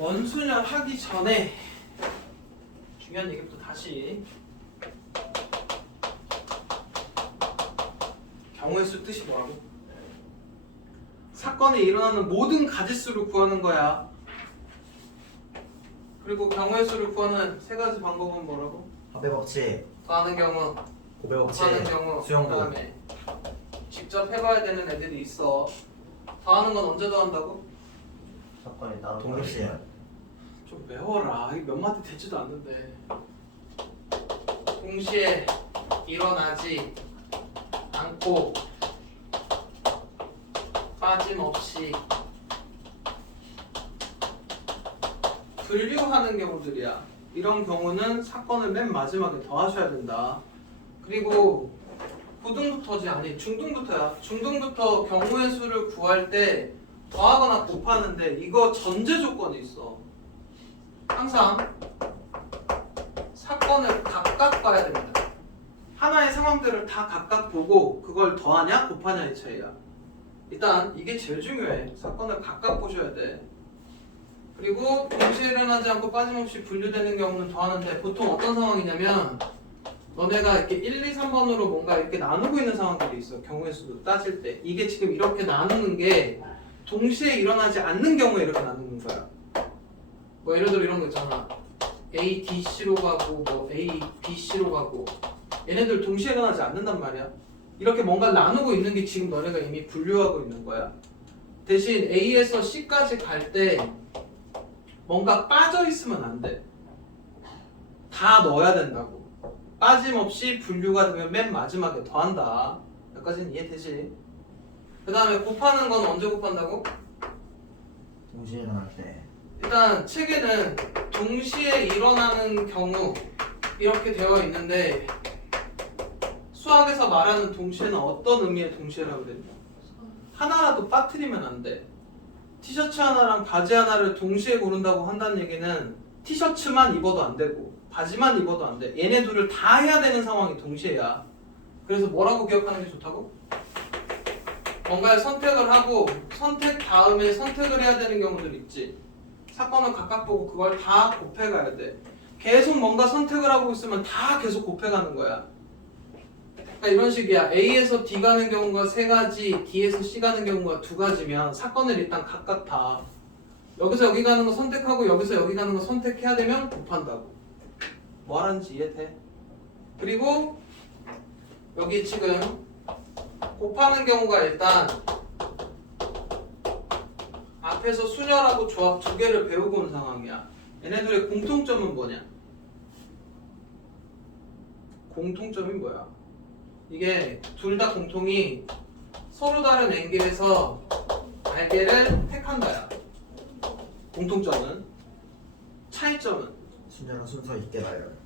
원순열 하기 전에 중요한 얘기부터 다시. 경우의 수 뜻이 뭐라고? 사건이 일어나는 모든 가짓수를 구하는 거야. 그리고 경우의 수를 구하는 세 가지 방법은 뭐라고? 합의 법칙, 더하는 경우, 곱의 법칙, 곱하는 경우, 수용법. 그다음에 직접 해봐야 되는 애들이 있어. 더하는 건 언제 더한다고? 사건이 따로 동시에. 좀 외워라. 이게 몇 마디 되지도 않는데. 동시에 일어나지 않고 빠짐없이 분류하는 경우들이야. 이런 경우는 사건을 맨 마지막에 더하셔야 된다. 그리고 고등부터지 아니 중등부터야. 중등부터 경우의 수를 구할 때 더하거나 곱하는데 이거 전제 조건이 있어. 항상 사건을 각각 봐야 됩니다. 하나의 상황들을 다 각각 보고 그걸 더하냐 곱하냐의 차이야. 일단 이게 제일 중요해. 사건을 각각 보셔야 돼. 그리고 동시에 일어나지 않고 빠짐없이 분류되는 경우는 더하는데 보통 어떤 상황이냐면 너네가 이렇게 1, 2, 3번으로 뭔가 이렇게 나누고 있는 상황들이 있어. 경우의 수도 따질 때. 이게 지금 이렇게 나누는 게 동시에 일어나지 않는 경우에 이렇게 나누는 거야. 뭐 예를 들어 이런 거 있잖아. A, D, C로 가고 뭐 A, B, C로 가고 얘네들 동시에 일어나지 않는단 말이야. 이렇게 뭔가 나누고 있는 게 지금 너네가 이미 분류하고 있는 거야. 대신 A에서 C까지 갈 때 뭔가 빠져 있으면 안 돼. 다 넣어야 된다고. 빠짐없이 분류가 되면 맨 마지막에 더한다. 여기까지는 이해되지? 그 다음에 곱하는 건 언제 곱한다고? 동시에 일어날 때. 일단 책에는 동시에 일어나는 경우 이렇게 되어 있는데 수학에서 말하는 동시에는 어떤 의미의 동시에라고 그랬냐? 하나라도 빠뜨리면 안 돼. 티셔츠 하나랑 바지 하나를 동시에 고른다고 한다는 얘기는 티셔츠만 입어도 안 되고 바지만 입어도 안 돼. 얘네 둘을 다 해야 되는 상황이 동시에야. 그래서 뭐라고 기억하는 게 좋다고? 뭔가의 선택을 하고 선택 다음에 선택을 해야 되는 경우들 있지. 사건을 각각 보고 그걸 다 곱해가야 돼. 계속 뭔가 선택을 하고 있으면 다 계속 곱해가는 거야. 그러니까 이런 식이야. A에서 D 가는 경우가 3가지, D에서 C 가는 경우가 2가지면 사건을 일단 각각 다 여기서 여기 가는 거 선택하고 여기서 여기 가는 거 선택해야 되면 곱한다고. 뭐 하는지 이해돼? 그리고 여기 지금 곱하는 경우가 일단 앞에서 순열하고 조합 2개를 배우고 온 상황이야. 얘네들의 공통점은 뭐냐? 공통점이 뭐야? 이게 둘 다 공통이 서로 다른 앵글에서 알게를 택한다야. 공통점은. 차이점은 순열은 순서 있게 나열.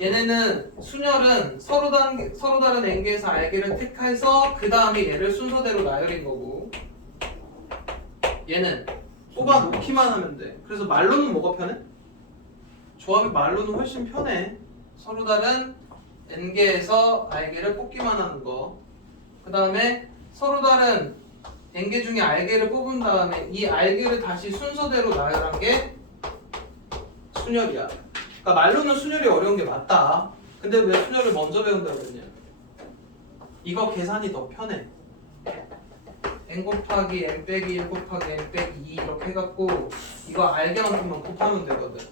얘네는 순열은 서로 다른 앵글에서 알게를 택해서 그 다음에 얘를 순서대로 나열인 거고 얘는 뽑아 놓기만 하면 돼. 그래서 말로는 뭐가 편해? 조합이 말로는 훨씬 편해. 서로 다른 n개에서 알개를 뽑기만 하는 거. 그 다음에 서로 다른 n개 중에 알개를 뽑은 다음에 이 알개를 다시 순서대로 나열한 게 순열이야. 그러니까 말로는 순열이 어려운 게 맞다. 근데 왜 순열을 먼저 배운다고 그랬냐? 이거 계산이 더 편해. n 곱하기 n 빼기 1 곱하기 n 빼기 2 이렇게 해갖고 이거 알개만큼만 곱하면 되거든.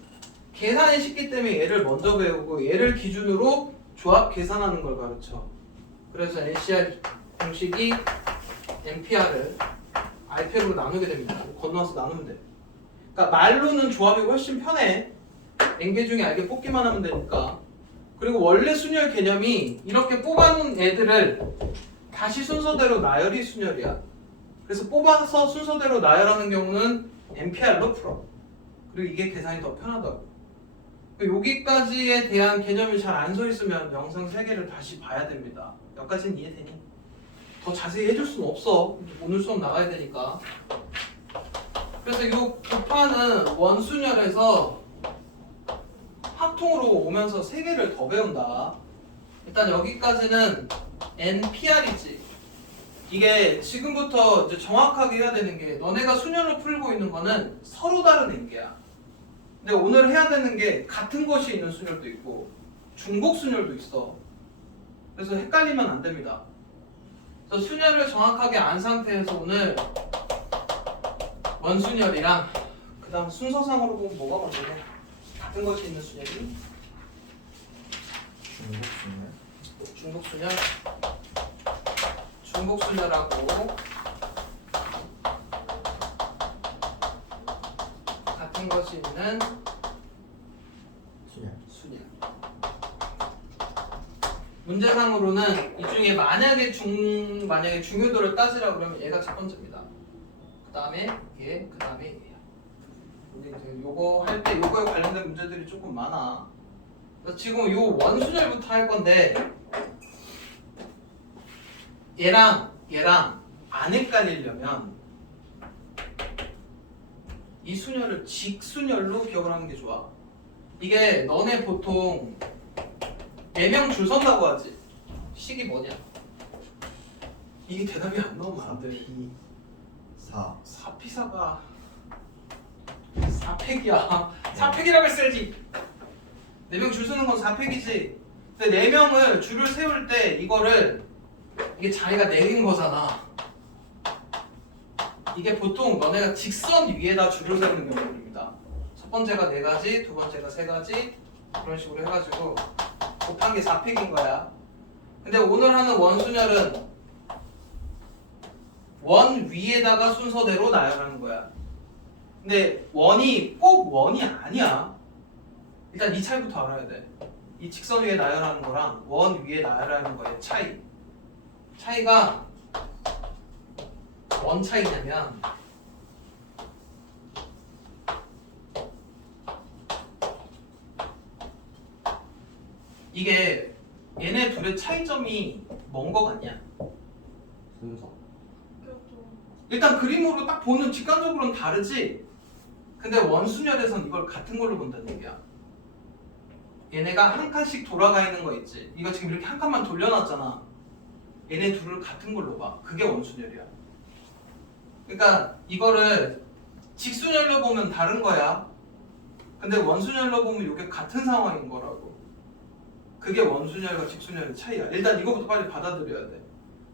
계산이 쉽기 때문에 얘를 먼저 배우고 얘를 기준으로 조합 계산하는 걸 가르쳐. 그래서 NCR 공식이 NPR을 RPR로 나누게 됩니다. 건너와서 나누면 돼. 그러니까 말로는 조합이 훨씬 편해. n개 중에 알개 뽑기만 하면 되니까. 그리고 원래 순열 개념이 이렇게 뽑아놓은 애들을 다시 순서대로 나열이 순열이야. 그래서 뽑아서 순서대로 나열하는 경우는 NPR로 풀어. 그리고 이게 계산이 더 편하다고. 여기까지에 대한 개념이 잘 안 서 있으면 영상 3개를 다시 봐야 됩니다. 여기까지는 이해되니? 더 자세히 해줄 수는 없어. 오늘 수업 나가야 되니까. 그래서 이 곱하는 원순열에서 합통으로 오면서 3개를 더 배운다. 일단 여기까지는 NPR이지. 이게 지금부터 이제 정확하게 해야 되는 게 너네가 순열로 풀고 있는 거는 서로 다른 n개야. 근데 오늘 해야 되는 게 같은 것이 있는 순열도 있고 중복 순열도 있어. 그래서 헷갈리면 안 됩니다. 그래서 순열을 정확하게 안 상태에서 오늘 원순열이랑 그 다음 순서상으로 보면 뭐가 먼저냐? 같은 것이 있는 순열이 중복 순열. 중복 순열, 중복 순열하고 같은 것이 있는 순열. 순열. 문제상으로는 이 중에 만약에 중요도를 따지라 그러면 얘가 첫 번째입니다. 그 다음에 얘, 그 다음에 얘야. 근데 이제 요거 할 때 요거에 관련된 문제들이 조금 많아. 그래서 지금 요 원순열부터 할 건데 얘랑 안 헷갈리려면 이 순열을 직순열로 기억을 하는 게 좋아. 이게 너네 보통 4명 줄 선다고 하지. 식이 뭐냐? 이게 대답이 안 나오면 안 돼. 4. 4피사가 4팩이야. 4팩이라고 했어야지. 4명 줄 서는 건 4팩이지. 근데 4명을 줄을 세울 때 이게 자기가 내린 거잖아. 이게 보통 너네가 직선 위에다 줄을 세우는 경우입니다. 첫 번째가 4가지, 두 번째가 3가지 그런 식으로 해가지고 곱한 게 4팩인 거야. 근데 오늘 하는 원순열은 원 위에다가 순서대로 나열하는 거야. 근데 원이 꼭 원이 아니야. 일단 이 차이부터 알아야 돼. 이 직선 위에 나열하는 거랑 원 위에 나열하는 거의 차이가 뭔 차이냐면 이게 얘네 둘의 차이점이 뭔 거 같냐? 순서. 일단 그림으로 딱 보는 직관적으로는 다르지. 근데 원순열에선 이걸 같은 걸로 본다는 얘기야. 얘네가 한 칸씩 돌아가 있는 거 있지. 이거 지금 이렇게 한 칸만 돌려놨잖아. 얘네 둘을 같은 걸로 봐. 그게 원순열이야. 그러니까 이거를 직순열로 보면 다른 거야. 근데 원순열로 보면 이게 같은 상황인 거라고. 그게 원순열과 직순열의 차이야. 일단 이거부터 빨리 받아들여야 돼.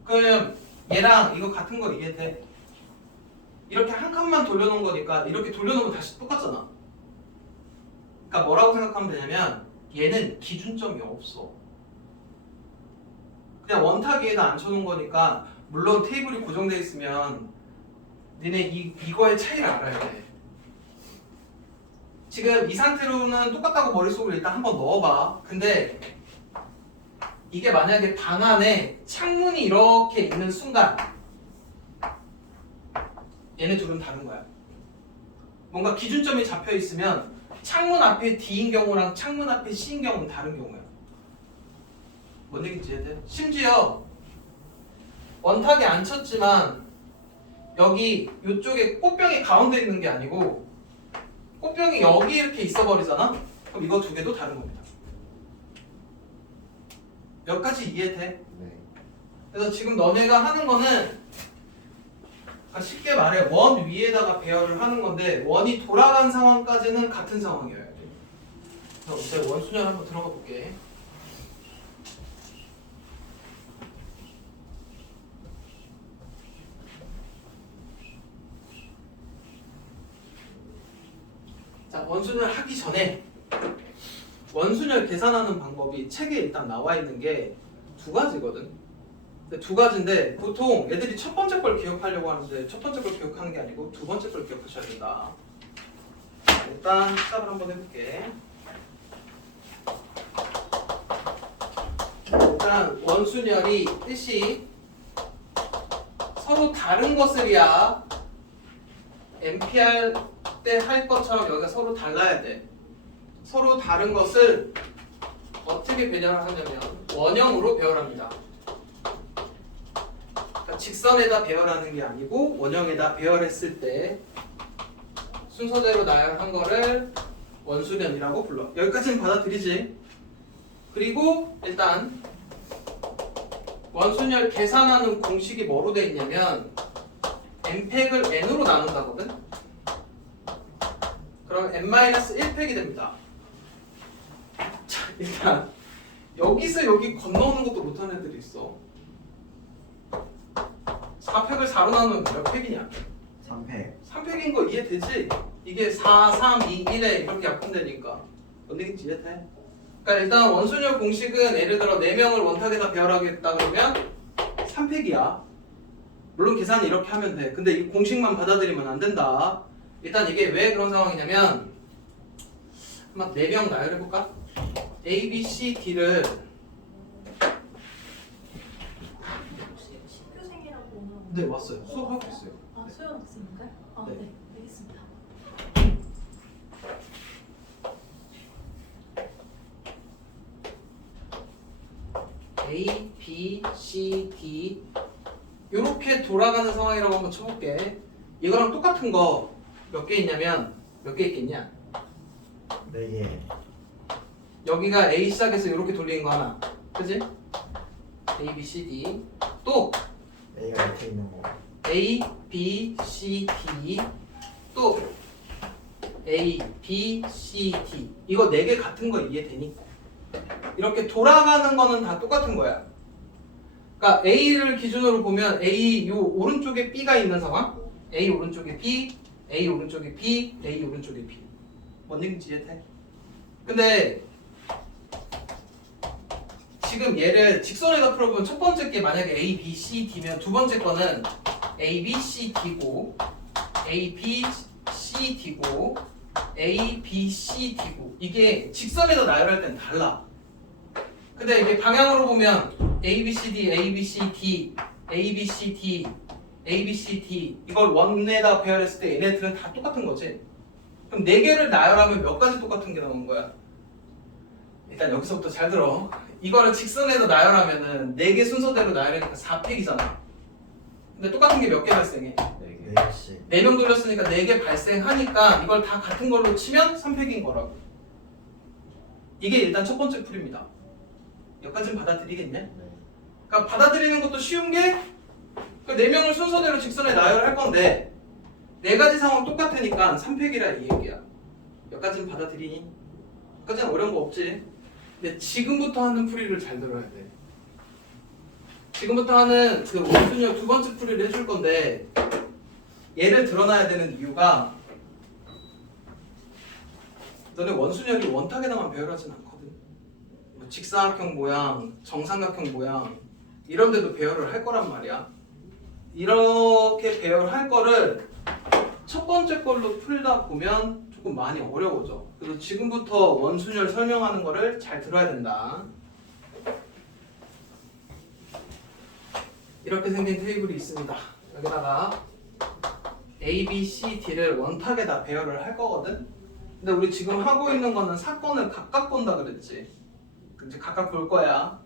그러면 얘랑 이거 같은 거 이해돼? 이렇게 한 칸만 돌려놓은 거니까 이렇게 돌려놓으면 다시 똑같잖아. 그러니까 뭐라고 생각하면 되냐면 얘는 기준점이 없어. 그냥 원탁 위에다 앉혀놓은 거니까 물론 테이블이 고정돼 있으면 니네 이거의 차이를 알아야 돼. 지금 이 상태로는 똑같다고 머릿속으로 일단 한번 넣어봐. 근데 이게 만약에 방 안에 창문이 이렇게 있는 순간 얘네 둘은 다른 거야. 뭔가 기준점이 잡혀 있으면 창문 앞에 D인 경우랑 창문 앞에 C인 경우는 다른 경우야. 뭔 얘기인지 이해돼? 심지어 원탁에 앉혔지만 여기 이쪽에 꽃병이 가운데 있는 게 아니고 꽃병이 여기 이렇게 있어 버리잖아? 그럼 이거 두 개도 다른 겁니다. 여기까지 이해돼? 네. 그래서 지금 너네가 하는 거는 그러니까 쉽게 말해 원 위에다가 배열을 하는 건데 원이 돌아간 상황까지는 같은 상황이어야 돼. 그래서 이제 원순열 한번 들어가 볼게. 자, 원순열 하기 전에 원순열 계산하는 방법이 책에 일단 나와 있는 게 2가지거든. 근데 2가지인데 보통 애들이 첫 번째 걸 기억하려고 하는데 첫 번째 걸 기억하는 게 아니고 두 번째 걸 기억하셔야 된다. 일단 시작을 한번 해볼게. 일단 원순열이 뜻이 서로 다른 것을이야. NPR 때 할 것처럼 여기가 서로 달라야 돼. 서로 다른 것을 어떻게 배열을 하냐면 원형으로 배열합니다. 그러니까 직선에다 배열하는 게 아니고 원형에다 배열했을 때 순서대로 나열한 거를 원순열이라고 불러. 여기까지는 받아들이지. 그리고 일단 원순열 계산하는 공식이 뭐로 돼 있냐면 n팩을 n으로 나눈다거든. 그럼 n-1팩이 됩니다. 자, 일단 여기서 여기 건너오는 것도 못하는 애들이 있어. 4팩을 4로 나누면 몇 팩이냐? 3팩. 3팩인 거 이해되지? 이게 4, 3, 2, 1에 이렇게 약분되니까 뭔 얘기인지 이해돼? 그러니까 일단 원순열 공식은 예를 들어 4명을 원탁에다 배열하겠다 그러면 3팩이야. 물론 계산은 이렇게 하면 돼. 근데 이 공식만 받아들이면 안 된다. 일단 이게 왜 그런 상황이냐면 한번 4명 나열해볼까? A, B, C, D를 혹시 신규생이라고 오늘 네 왔어요. 수업하고 있어요. 아 수연 학생인가요? 아 네. 네, 알겠습니다. A, B, C, D 이렇게 돌아가는 상황이라고 한번 쳐볼게. 이거랑 똑같은 거 몇 개 있냐면 몇 개 있겠냐? 4개. 여기가 A 시작해서 이렇게 돌리는 거 하나, 그지? A, B, C, D 또 A가 밑에 있는 거. A, B, C, D 또 A, B, C, D 이거 4개 같은 거 이해되니? 이렇게 돌아가는 거는 다 똑같은 거야. 그러니까 A를 기준으로 보면 A 요 오른쪽에 B가 있는 상황, A 오른쪽에 B, A 오른쪽에 B, A 오른쪽에 B. 뭔 얘기인지 이해돼? 근데 지금 얘를 직선에다 풀어보면 첫 번째 게 만약에 A, B, C, D면 두 번째 거는 A, B, C, D고 A, B, C, D고 A, B, C, D고 이게 직선에다 나열할 땐 달라. 근데 이게 방향으로 보면 A, B, C, D, A, B, C, D, A, B, C, D, A, B, C, D 이걸 원에다 배열했을 때 얘네들은 다 똑같은 거지. 그럼 4개를 나열하면 몇 가지 똑같은 게 나오는 거야? 일단 여기서부터 잘 들어. 이거를 직선에다 나열하면은 4개 순서대로 나열하니까 4팩이잖아. 근데 똑같은 게 몇 개 발생해? 4개씩. 4명 돌렸으니까 4개 발생하니까 이걸 다 같은 걸로 치면 3팩인 거라고. 이게 일단 첫 번째 풀입니다. 여기까지는 받아들이겠냐? 네. 그러니까 받아들이는 것도 쉬운 게 그 4명을 순서대로 직선에 나열할 건데 4가지 상황 똑같으니까 3팩이라 이 얘기야. 여기까지는 받아들이니? 여기까지는 어려운 거 없지? 근데 지금부터 하는 풀이를 잘 들어야 돼. 지금부터 하는 그 원순열 두 번째 풀이를 해줄 건데 얘를 드러나야 되는 이유가 너네 원순열이 원탁에다만 배열하진 않거든. 뭐 직사각형 모양, 정삼각형 모양 이런 데도 배열을 할 거란 말이야. 이렇게 배열할 거를 첫 번째 걸로 풀다 보면 조금 많이 어려워져. 그래서 지금부터 원순열 설명하는 거를 잘 들어야 된다. 이렇게 생긴 테이블이 있습니다. 여기다가 A, B, C, D를 원탁에다 배열을 할 거거든. 근데 우리 지금 하고 있는 거는 사건을 각각 본다 그랬지. 이제 각각 볼 거야.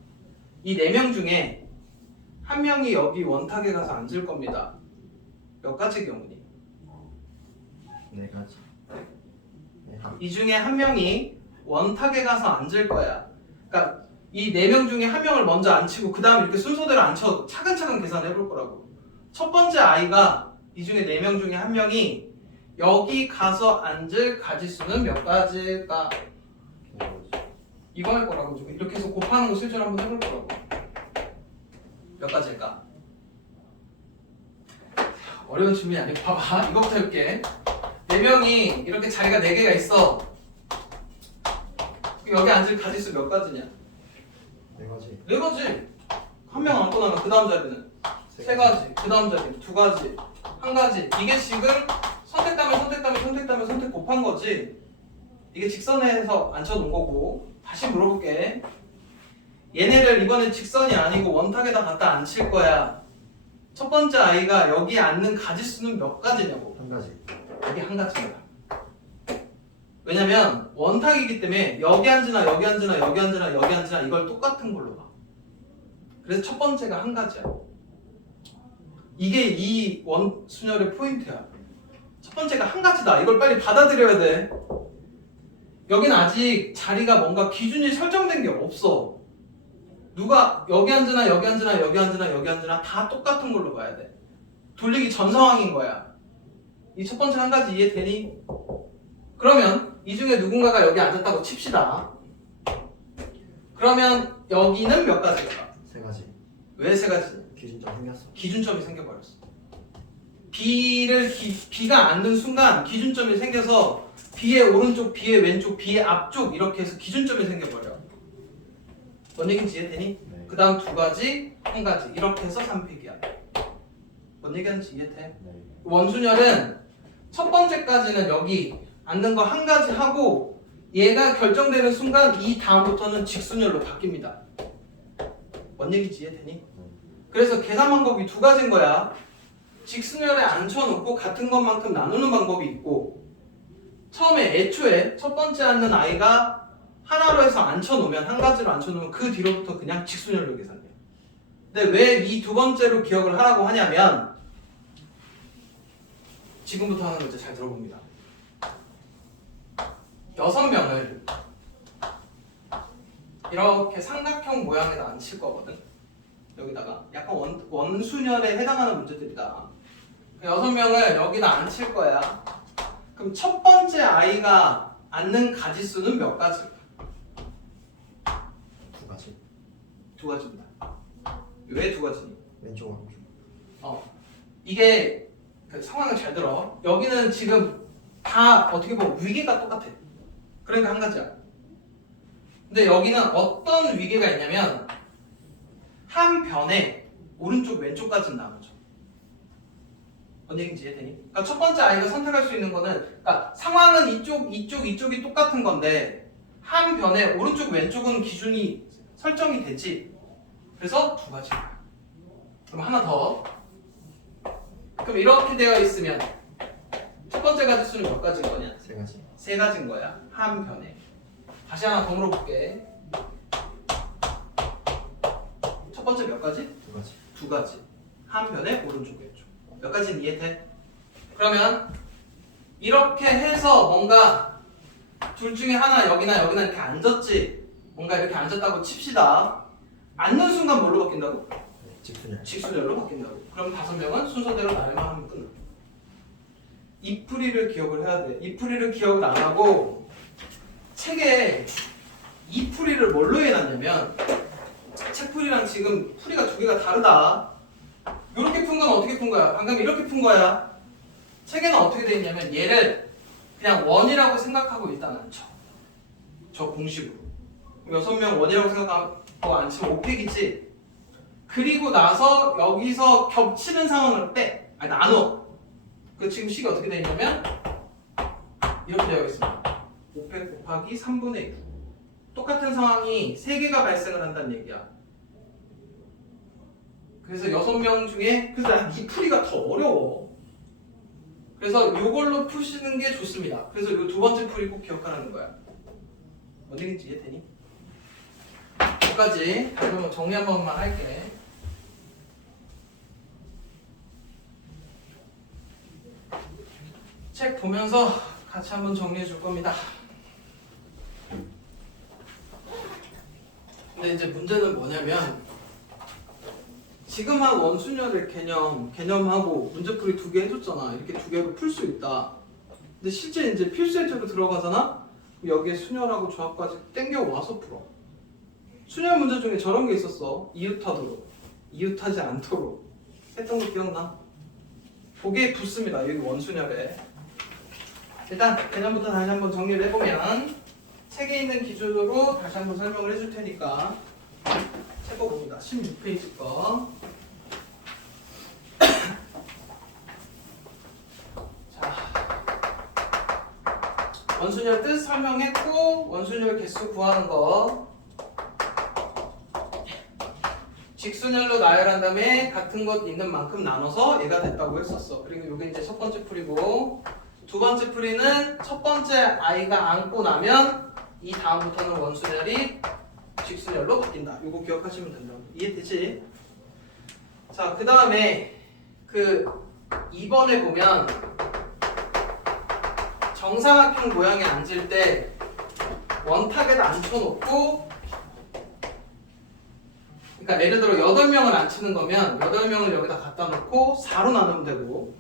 이 4명 중에 한 명이 여기 원탁에 가서 앉을 겁니다. 몇 가지 경우니? 4가지. 네. 이 중에 한 명이 원탁에 가서 앉을 거야. 그러니까 이 4명 중에 한 명을 먼저 앉히고 그 다음 이렇게 순서대로 앉혀 차근차근 계산해 볼 거라고. 첫 번째 아이가 이 중에 4명 중에 한 명이 여기 가서 앉을 가지수는 몇 가지일까? 이거 할 거라고. 지금 이렇게 해서 곱하는 거 실제로 한번 해볼 거라고. 몇 가지일까? 어려운 질문이 아니고 봐봐. 이거부터 해볼게. 4명이 이렇게 자리가 4개가 있어. 여기 앉을 가지수 몇 가지냐? 4가지. 4가지. 한 명 앉고 나면 그 다음 자리는 3가지. 그 다음 자리는 2가지. 1가지. 이게 지금 선택 곱한 거지. 이게 직선에서 앉혀놓은 거고. 다시 물어볼게. 얘네를 이번엔 직선이 아니고 원탁에다 갖다 앉힐 거야. 첫 번째 아이가 여기 앉는 가지수는 몇 가지냐고. 1가지. 이게 한 가지입니다. 왜냐면 원탁이기 때문에 여기 앉으나 여기 앉으나 여기 앉으나 여기 앉으나 이걸 똑같은 걸로 봐. 그래서 첫 번째가 한 가지야. 이게 이 원순열의 포인트야. 첫 번째가 한 가지다. 이걸 빨리 받아들여야 돼. 여기는 아직 자리가 뭔가 기준이 설정된 게 없어. 누가 여기 앉으나 여기 앉으나 여기 앉으나 여기 앉으나 다 똑같은 걸로 봐야 돼. 돌리기 전 상황인 거야. 이 첫 번째 한 가지 이해되니? 그러면 이 중에 누군가가 여기 앉았다고 칩시다. 그러면 여기는 몇 가지일까? 세 가지. 왜 세 가지? 기준점 생겼어. 기준점이 생겨버렸어. B가 앉는 순간 기준점이 생겨서 B의 오른쪽, B의 왼쪽, B의 앞쪽 이렇게 해서 기준점이 생겨버려. 뭔 얘기인지 이해되니? 네. 그 다음 두 가지, 한 가지 이렇게 해서 3팩이야. 뭔 얘기하는지 이해돼? 네. 원순열은 첫 번째까지는 여기 앉는 거 한 가지 하고 얘가 결정되는 순간 이 다음부터는 직순열로 바뀝니다. 뭔 얘기인지 이해되니? 그래서 계산 방법이 두 가지인 거야. 직순열에 앉혀놓고 같은 것만큼 나누는 방법이 있고 처음에 애초에 첫 번째 앉는 아이가 하나로 해서 앉혀놓으면 한 가지로 앉혀놓으면 그 뒤로부터 그냥 직순열로 계산돼요. 근데 왜 이 두 번째로 기억을 하라고 하냐면 지금부터 하는 문제 잘 들어봅니다. 6명을 이렇게 삼각형 모양에다 앉힐 거거든. 여기다가 약간 원순열에 해당하는 문제들이다. 6명을 여기다 앉힐 거야. 그럼 첫 번째 아이가 앉는 가지수는 몇 가지일까? 두 가지. 두 가지입니다. 왜 두 가지니? 왼쪽 오른쪽. 이게 그 상황을 잘 들어. 여기는 지금 다 어떻게 보면 위계가 똑같아. 그러니까 한 가지야. 근데 여기는 어떤 위계가 있냐면 한 변에 오른쪽 왼쪽까지는 나누죠. 뭔 얘기인지 이해되니? 그러니까 첫 번째 아이가 선택할 수 있는 거는 그러니까 상황은 이쪽이 똑같은 건데 한 변에 오른쪽 왼쪽은 기준이 설정이 되지. 그래서 두 가지야. 그럼 하나 더. 그럼 이렇게 되어 있으면 첫 번째 가지수는 몇 가지인 거냐? 세 가지. 세 가지인 거야. 한 변에. 다시 하나 더 물어볼게. 첫 번째 몇 가지? 두 가지. 두 가지. 한 변에 오른쪽 왼쪽. 몇 가지는 이해돼? 그러면 이렇게 해서 뭔가 둘 중에 하나 여기나 이렇게 앉았지. 뭔가 이렇게 앉았다고 칩시다. 앉는 순간 뭘로 바뀐다고? 네. 직순열. 직순열로 바뀐다고. 그럼 5명은 순서대로 나열만 하면 끝나. 이 풀이를 기억을 해야 돼. 이 풀이를 기억을 안 하고 책에 이 풀이를 뭘로 해놨냐면 책 풀이랑 지금 풀이가 두 개가 다르다. 이렇게 푼 건 어떻게 푼 거야? 방금 이렇게 푼 거야. 책에는 어떻게 돼 있냐면 얘를 그냥 원이라고 생각하고 일단 앉혀. 저 공식으로. 6명 원이라고 생각하고 앉히면 5팩이지. 그리고 나서 여기서 겹치는 상황을 빼. 아니 나눠. 그 지금 식이 어떻게 되어 있냐면 이렇게 되어 있습니다. 5팩 곱하기 3분의 1. 똑같은 상황이 3개가 발생을 한다는 얘기야. 그래서 6명 중에 그래서 이 풀이가 더 어려워. 그래서 이걸로 푸시는 게 좋습니다. 그래서 이 두 번째 풀이 꼭 기억하라는 거야. 뭔 얘기인지 이해되니? 여기까지. 그러면 정리 한 번만 할게. 책 보면서 같이 한번 정리해 줄 겁니다. 근데 이제 문제는 뭐냐면 지금 한 원순열의 개념하고 문제풀이 2개 해줬잖아. 이렇게 2개로 풀 수 있다. 근데 실제 이제 필수예제로 들어가잖아. 여기에 순열하고 조합까지 땡겨 와서 풀어. 순열 문제 중에 저런 게 있었어. 이웃하도록, 이웃하지 않도록 했던 거 기억나? 그게 붙습니다. 여기 원순열에. 일단 개념부터 다시 한번 정리를 해보면 책에 있는 기준으로 다시 한번 설명을 해줄 테니까 책 거 봅니다. 16페이지 거. 자, 원순열 뜻 설명했고 원순열 개수 구하는 거. 직순열로 나열한 다음에 같은 것 있는 만큼 나눠서 얘가 됐다고 했었어. 그리고 이게 이제 첫 번째 풀이고 두 번째 풀이는 첫 번째 아이가 앉고 나면 이 다음부터는 원순열이 직순열로 바뀐다. 이거 기억하시면 된다. 이해되지? 자, 그 다음에 그 2번에 보면 정사각형 모양에 앉을 때 원탁에다 앉혀놓고 그러니까 예를 들어 8명을 앉히는 거면 8명을 여기다 갖다 놓고 4로 나누면 되고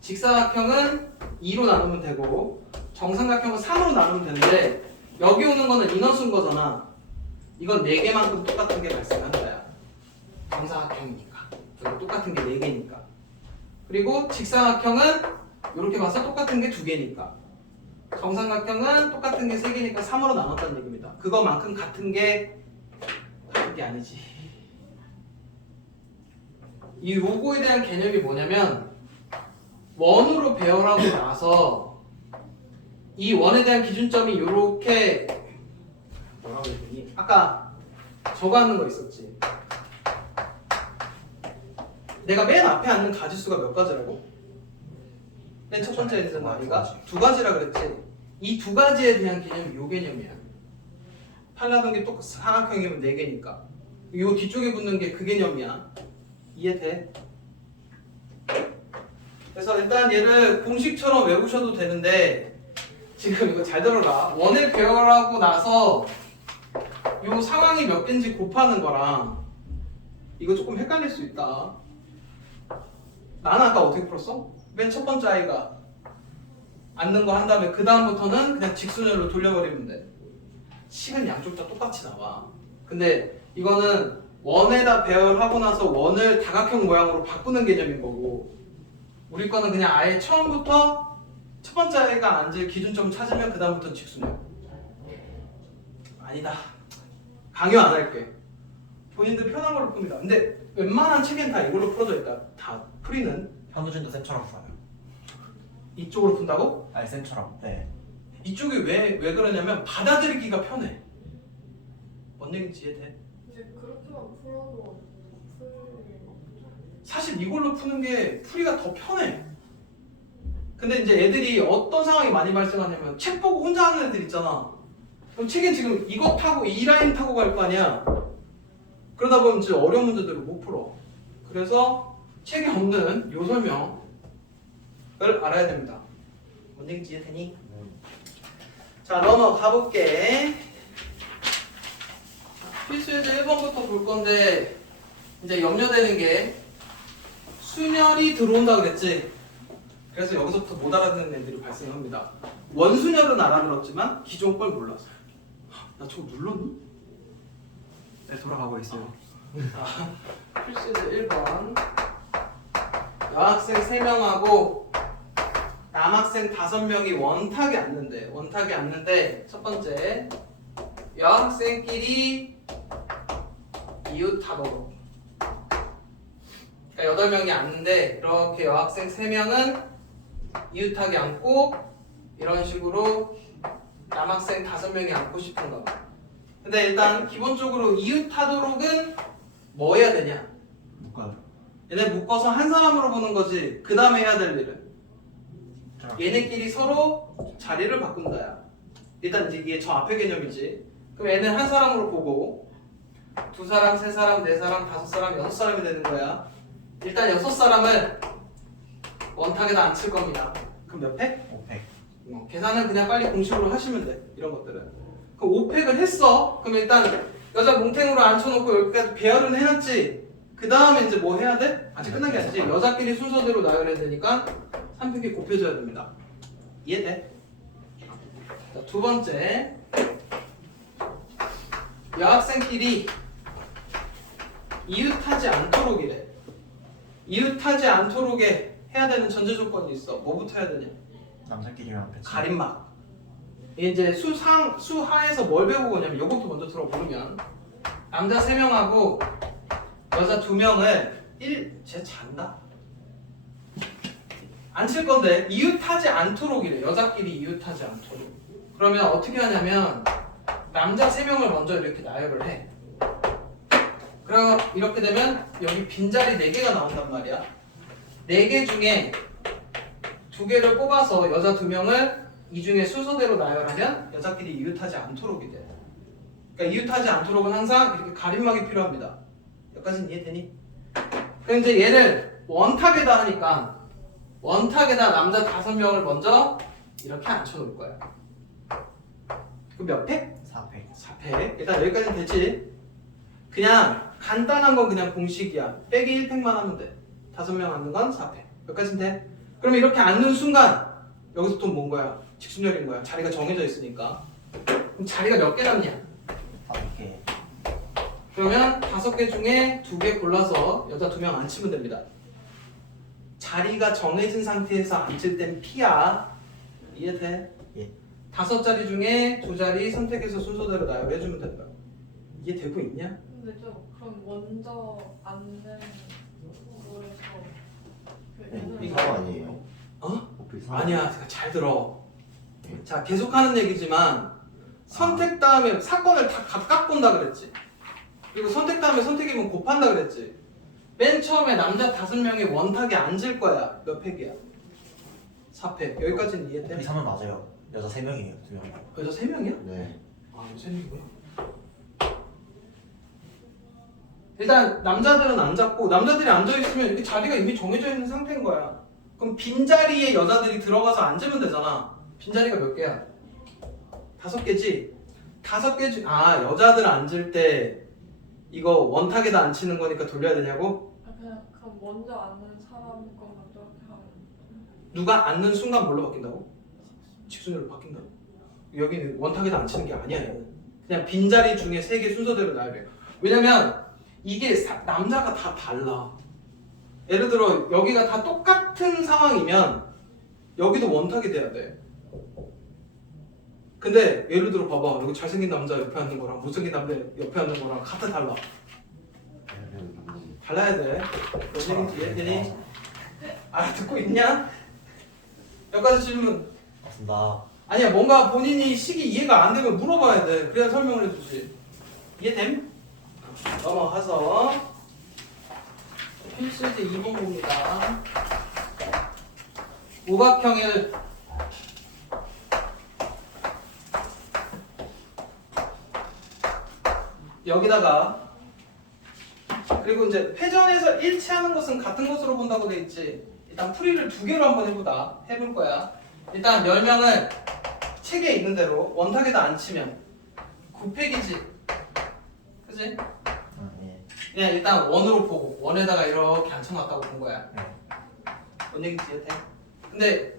직사각형은 2로 나누면 되고 정삼각형은 3으로 나누면 되는데 여기 오는 거는 인원수인 거잖아. 이건 4개만큼 똑같은 게 발생하는 거야. 정사각형이니까. 여기 똑같은 게 4개니까. 그리고 직사각형은 이렇게 봐서 똑같은 게 2개니까. 정삼각형은 똑같은 게 3개니까 3으로 나눴다는 얘기입니다. 그거만큼 같은 게 아니지. 이 요거에 대한 개념이 뭐냐면 원으로 배열하고 나서 이 원에 대한 기준점이 이렇게 뭐라고 해야 되니? 아까 저거 하는 거 있었지. 내가 맨 앞에 앉는 가지수가 몇 가지라고? 맨 첫 번째에 대한 말이가 2가지라 그랬지. 이 2가지에 대한 개념이 요 개념이야. 팔라동기 또 삼각형이면 4개니까 요 뒤쪽에 붙는 게 그 개념이야. 이해돼? 그래서 일단 얘를 공식처럼 외우셔도 되는데 지금 이거 잘 들어라. 원을 배열하고 나서 요 상황이 몇 개인지 곱하는 거랑 이거 조금 헷갈릴 수 있다. 나는 아까 어떻게 풀었어? 맨 첫 번째 아이가 앉는 거 한 다음에 그 다음부터는 그냥 직선으로 돌려버리면 돼. 식은 양쪽 다 똑같이 나와. 근데 이거는 원에다 배열하고 나서 원을 다각형 모양으로 바꾸는 개념인 거고 우리 거는 그냥 아예 처음부터 첫 번째 아이가 앉을 기준점 찾으면 그 다음부터는 직선이야. 아니다. 강요 안 할게. 본인들 편한 걸로 풉니다. 근데 웬만한 책엔 다 이걸로 풀어져 있다. 다 풀이는 현우진도 쌤처럼 풀어요. 이쪽으로 푼다고? 아니 쌤처럼. 네. 이쪽이 왜 그러냐면 받아들이기가 편해. 뭔 얘기인지 이해돼? 이제 그렇게만 풀어도 사실 이걸로 푸는 게 풀이가 더 편해. 근데 이제 애들이 어떤 상황이 많이 발생하냐면 책 보고 혼자 하는 애들 있잖아. 그럼 책에 지금 이거 타고 이 라인 타고 갈 거 아니야. 그러다 보면 이제 어려운 문제들을 못 풀어. 그래서 책에 없는 요 설명을 알아야 됩니다. 뭔 얘기인지 이해되니? 자, 넘어가 볼게. 필수 예제 1번부터 볼 건데 이제 염려되는 게 순열이 들어온다 그랬지. 그래서 여기서부터 못 알아듣는 애들이 발생합니다. 원순열은 알아들었지만 기존 걸 몰라서. 나 저거 눌렀니? 네 돌아가고 있어요. 자, 필수 예제 1번. 여학생 3명하고 남학생 5명이 원탁에 앉는데 첫 번째 여학생끼리 이웃하도록. 그러니까 8명이 앉는데 이렇게 여학생 3명은 이웃하게 앉고 이런 식으로 남학생 5명이 앉고 싶은가 봐. 근데 일단 기본적으로 이웃하도록은 뭐 해야 되냐? 묶어요. 얘네 묶어서 한 사람으로 보는 거지. 그 다음에 해야 될 일은 얘네끼리 서로 자리를 바꾼다야. 일단 이제 이게 저 앞에 개념이지. 그럼 얘는 한 사람으로 보고 2사람, 3사람, 4사람, 5사람, 6사람이 되는 거야. 일단 6사람을 원탁에다 앉힐 겁니다. 그럼 몇 팩? 5팩. 계산은 그냥 빨리 공식으로 하시면 돼. 이런 것들은. 그럼 5팩을 했어. 그럼 일단 여자 뭉탱으로 앉혀놓고 여기까지 배열은 해놨지. 그 다음에 이제 뭐 해야 돼? 아직 끝난 게 아니지. 여자끼리 순서대로 나열해야 되니까 3팩이 곱해줘야 됩니다. 이해돼? 자, 두 번째. 여학생끼리 이웃하지 않도록이래. 이웃하지 않도록에 해야 되는 전제 조건이 있어. 뭐부터 해야 되냐? 남자끼리만 배치. 가림막. 이제 수하에서 뭘 배우고 오냐면 이것도 먼저 들어보면 남자 3명하고 여자 2명을 쟤 잔다? 앉힐 건데 이웃하지 않도록이래. 여자끼리 이웃하지 않도록. 그러면 어떻게 하냐면 남자 3명을 먼저 이렇게 나열을 해. 그럼 이렇게 되면 여기 빈자리 4개가 나온단 말이야. 4개 중에 2개를 뽑아서 여자 2명을 이 중에 순서대로 나열하면 여자끼리 이웃하지 않도록이 돼. 그러니까 이웃하지 않도록은 항상 이렇게 가림막이 필요합니다. 여기까지는 이해되니? 그럼 이제 얘를 원탁에다 하니까 원탁에다 남자 5명을 먼저 이렇게 앉혀놓을 거야. 그럼 몇 팩? 4팩. 4팩. 일단 여기까지는 되지. 그냥 간단한 건 그냥 공식이야. 빼기 1팩만 하면 돼. 5명 앉는 건 4팩. 여기까지는 돼. 그럼 이렇게 앉는 순간 여기서부터 뭔 거야? 직순열인 거야. 자리가 정해져 있으니까. 그럼 자리가 몇 개 남냐? 5개. 그러면 5개 중에 2개 골라서 여자 2명 앉히면 됩니다. 자리가 정해진 상태에서 앉을 땐 P야. 이해돼? 예. 5자리 중에 2자리 선택해서 순서대로 나열해주면 된다. 이해되고 있냐? 근데 그럼 먼저 앉는 거에서 그 오피 3 아니에요? 어? 오피 3 아니야. 잘 들어. 네. 자, 계속하는 얘기지만 선택 다음에 사건을 다 각각 본다 그랬지. 그리고 선택 다음에 선택이면 곱한다 그랬지. 맨 처음에 남자 5명이 원탁에 앉을 거야. 몇 팩이야? 4팩. 여기까지는 이해돼? 오피 3은 맞아요. 여자 3명이에요. 2명. 여자 3명이야? 네. 아, 이거 3명이구나. 일단 남자들은 앉았고 남자들이 앉아있으면 이렇게 자리가 이미 정해져 있는 상태인 거야. 그럼 빈자리에 여자들이 들어가서 앉으면 되잖아. 빈자리가 몇 개야? 5개지? 5개 중, 여자들 앉을 때 이거 원탁에다 앉히는 거니까 돌려야 되냐고? 그럼 먼저 앉는 사람 것만 저렇게 하면 누가 앉는 순간 뭘로 바뀐다고? 직순으로 바뀐다고. 여기는 원탁에다 앉히는 게 아니야. 얘는. 그냥 빈자리 중에 3개 순서대로 나열해요. 왜냐면 이게 남자가 다 달라. 예를 들어 여기가 다 똑같은 상황이면 여기도 원탁이 돼야 돼. 근데 예를 들어 봐봐. 여기 잘생긴 남자 옆에 앉는 거랑 못생긴 남자 옆에 앉는 거랑 같아 달라. 달라야 돼. 뭔 얘기인지 이해되니? 듣고 있냐? 여기까지 질문. 맞습니다. 아니야, 뭔가 본인이 식이 이해가 안 되면 물어봐야 돼. 그래야 설명을 해주지. 이해됨? 넘어가서 필수제 2번 봅니다. 오각형을 여기다가, 그리고 이제 회전에서 일치하는 것은 같은 것으로 본다고 돼 있지. 일단 풀이를 2개로 한번 해볼 거야. 일단 10명을 책에 있는 대로 원탁에다 앉히면 9팩이지. 그치? 예. 그냥 일단 원으로 보고 원에다가 이렇게 앉혀놨다고 본 거야. 네. 뭔 얘기인지 이해돼? 근데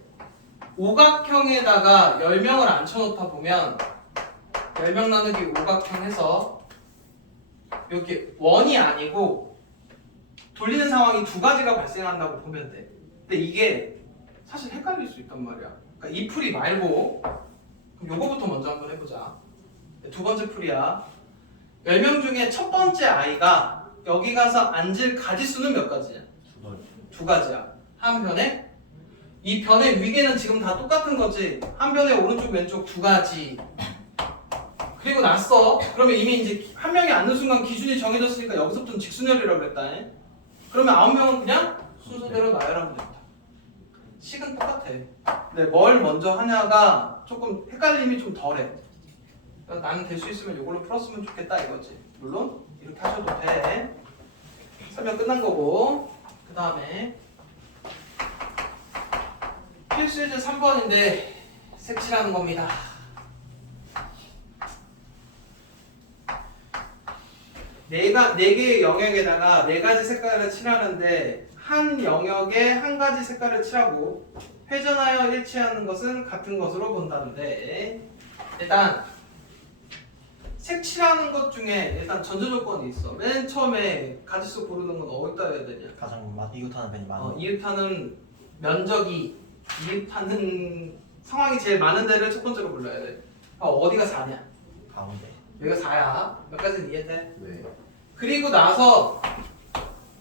오각형에다가 10명을 앉혀놓다 보면 10명 나누기 오각형 해서 이렇게 원이 아니고 돌리는 상황이 2가지가 발생한다고 보면 돼. 근데 이게 사실 헷갈릴 수 있단 말이야. 그러니까 이 풀이 말고 그럼 요거부터 먼저 한번 해보자. 2번째 풀이야. 10명 중에 첫 번째 아이가 여기 가서 앉을 가지수는 몇 가지야? 2가지야. 한 변에? 이 변의 위계는 지금 다 똑같은 거지. 한 변의 오른쪽 왼쪽 2가지. 그리고 났어. 그러면 이미 이제 한 명이 앉는 순간 기준이 정해졌으니까 여기서부터는 직순열이라고 그랬다. 그러면 9명은 그냥 순서대로 나열하면 된다. 식은 똑같아. 근데 뭘 먼저 하냐가 조금 헷갈림이 좀 덜해. 나는 될 수 있으면 이걸로 풀었으면 좋겠다 이거지. 물론 이렇게 하셔도 돼. 설명 끝난 거고. 그 다음에 필수제 3번인데 색칠하는 겁니다. 네 개의 영역에다가 4가지 색깔을 칠하는데 한 영역에 한 가지 색깔을 칠하고 회전하여 일치하는 것은 같은 것으로 본다는데, 일단 색칠하는 것 중에 일단 전제 조건이 있어. 맨 처음에 가지수 고르는 건 어디다 해야 되냐? 가장 이웃하는 편이 많은. 이웃하는 면적이, 이웃하는 상황이 제일 많은 데를 첫 번째로 골라야 돼. 어디가 4냐? 가운데. 여기가 4야. 몇 가지는 이해돼? 네. 그리고 나서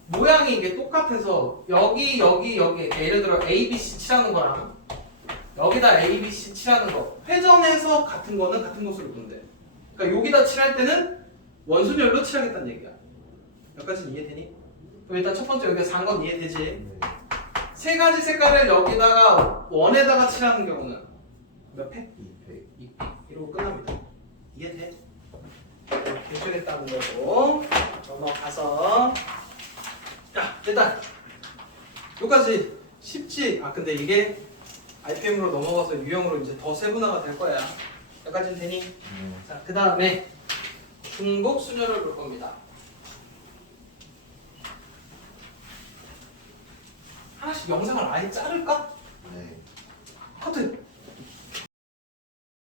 모양이 이게 똑같아서 여기 예를 들어 ABC 칠하는 거랑 여기다 ABC 칠하는 거 회전해서 같은 거는 같은 것으로 본대. 그러니까 여기다 칠할 때는 원순열로 칠하겠다는 얘기야. 몇 가지는 이해되니? 그럼 일단 첫 번째 여기가 4인 건 이해되지? 네. 3가지 색깔을 여기다가 원에다가 칠하는 경우는 몇 팩? 2팩. 2팩. 이러고 끝납니다. 이해돼? 결정했다는 거고. 넘어가서 일단 여기까지 쉽지? 근데 이게 RPM으로 넘어가서 유형으로 이제 더 세분화가 될 거야. 여기까지는 되니? 자, 그 다음에 중복 순열을 볼 겁니다. 하나씩 영상을 아예 자를까? 네. 커트!